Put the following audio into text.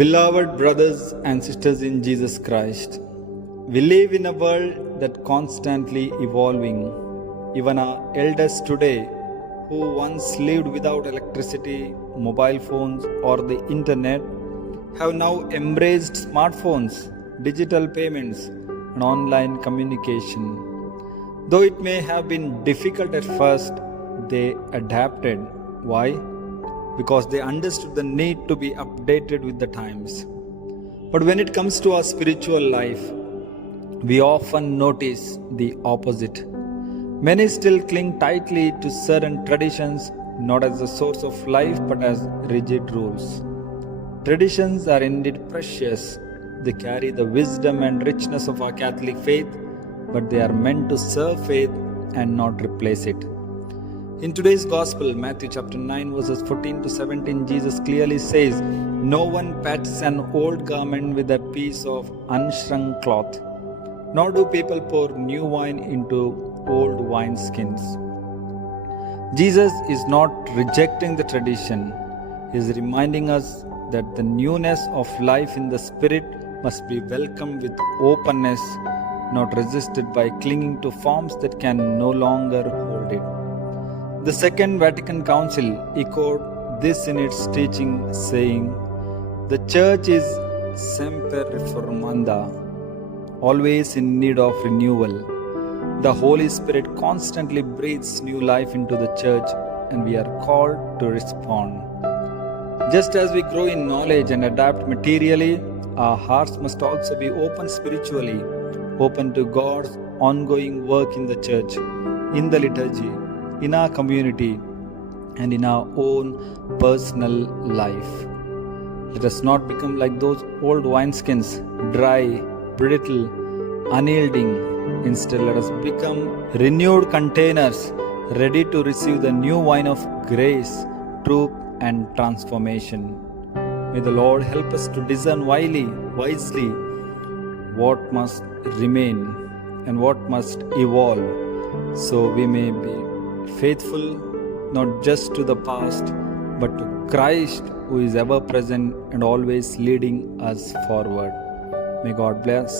Beloved brothers and sisters in Jesus Christ, we live in a world that constantly evolving. Even our elders today, who once lived without electricity, mobile phones or the internet, have now embraced smartphones, digital payments and online communication. Though it may have been difficult at first, they adapted. Why? Because they understood the need to be updated with the times. But when it comes to our spiritual life, we often notice the opposite. Many still cling tightly to certain traditions, not as the source of life but as rigid rules. Traditions are indeed precious. They carry the wisdom and richness of our Catholic faith, but they are meant to serve faith and not replace it. In today's Gospel, Matthew chapter 9 verses 14 to 17, Jesus clearly says, "No one patches an old garment with a piece of unshrunk cloth, nor do people pour new wine into old wineskins." Jesus is not rejecting the tradition. He is reminding us that the newness of life in the Spirit must be welcomed with openness, not resisted by clinging to forms that can no longer hold it. The Second Vatican Council echoed this in its teaching, saying, "The Church is semper reformanda, always in need of renewal. The Holy Spirit constantly breathes new life into the Church, and we are called to respond. Just as we grow in knowledge and adapt materially, our hearts must also be open spiritually, open to God's ongoing work in the Church, in the liturgy, in our community, and in our own personal life. Let us not become like those old wineskins, dry, brittle, unyielding. Instead, let us become renewed containers, ready to receive the new wine of grace, truth, and transformation. May the Lord help us to discern wisely what must remain and what must evolve, so we may be faithful not just to the past but to Christ, who is ever present and always leading us forward. May God bless.